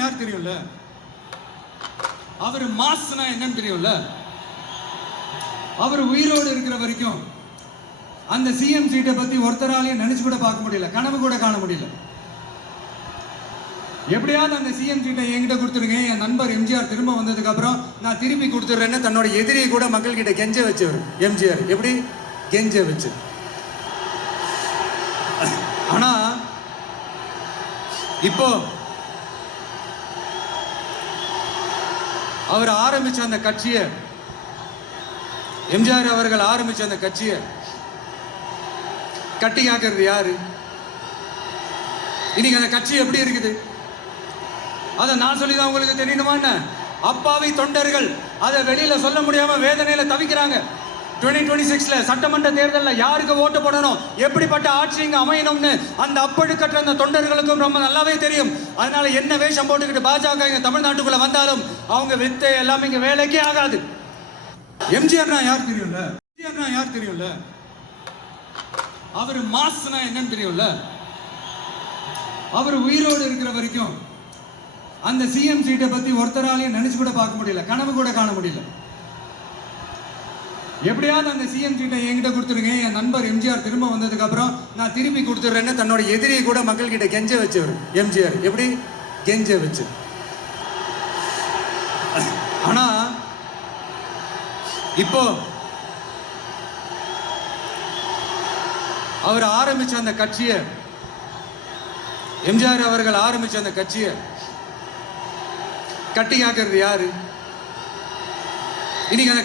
யார் தெரியும்ல, அவர் மாஸ்னா என்னன்னு தெரியும்ல. அவர் உயிரோடு இருக்கிற வரைக்கும் அந்த சிஎம் சீட்டை பத்தி ஒருத்தராலையும் நினைச்சு கூட பார்க்க முடியல, கனவு கூட காண முடியல. எப்படியாவது அந்த சிஎம் சீட்டை என்கிட்ட கொடுத்துருங்க, என் நண்பர் எம்ஜிஆர் திரும்ப வந்ததுக்கு அப்புறம் நான் திருப்பி கொடுத்துட்றேன்னு தன்னோட எதிரியை கூட மக்கள் கிட்ட கெஞ்ச வச்சவர் எம்ஜிஆர். எப்படி கெஞ்ச வச்சு. ஆனா இப்போ அவர் ஆரம்பிச்ச அந்த கட்சியை, எம்ஜிஆர் அவர்கள் ஆரம்பிச்ச அந்த கட்சியை கட்டி காக்கிறது யாரு? இன்னைக்கு அந்த கட்சி எப்படி இருக்குது அதை நான் சொல்லிதான் உங்களுக்கு தெரியணுமா என்ன? அப்பாவி தொண்டர்கள் அதை வெளியில சொல்ல முடியாம வேதனையில தவிக்கிறாங்க. 2026 சட்டமன்ற தேர்தலில் யாருக்கு ஓட்டு போடணும், எப்படிப்பட்ட ஆட்சி இங்க அமையணும்னு அந்த அப்பழுக்கற்ற அந்த தொண்டர்களுக்கும் ரொம்ப நல்லாவே தெரியும். அதனால என்ன வேஷம் போட்டுக்கிட்டு பாஜக இங்க தமிழ்நாட்டுக்குள்ள வந்தாலும் அவங்க வித்தை எல்லாமே இங்க வேலைக்கே ஆகாது. எம்ஜிஆர்னா யார் தெரியும்ல, எம்ஜிஆர்னா யார் தெரியும்ல, அவர் மாஸ்னா என்னன்னு தெரியும்ல. அவர் உயிரோடு இருக்கிற வரைக்கும் அந்த சிஎம் சீட்டை பத்தி ஒருத்தராலையும் நினைச்சு கூட பார்க்க முடியல, கனவு கூட காண முடியல. எப்படியாவது அந்த சிஎம் சீட்டை என்கிட்ட கொடுத்துருங்க, என் நண்பர் எம்ஜிஆர் திரும்ப வந்ததுக்கு அப்புறம் நான் திருப்பி கொடுத்துட்றேன்னு தன்னோட எதிரியை கூட மக்கள் கிட்ட கெஞ்ச வச்சவர் எம்ஜிஆர். எப்படி கெஞ்ச வச்சு. ஆனா இப்போ அவர் ஆரம்பிச்ச அந்த கட்சியை, எம்ஜிஆர் அவர்கள் ஆரம்பிச்ச அந்த கட்சியை கட்டி காக்கிறது யாரு? இன்னைக்கு அந்த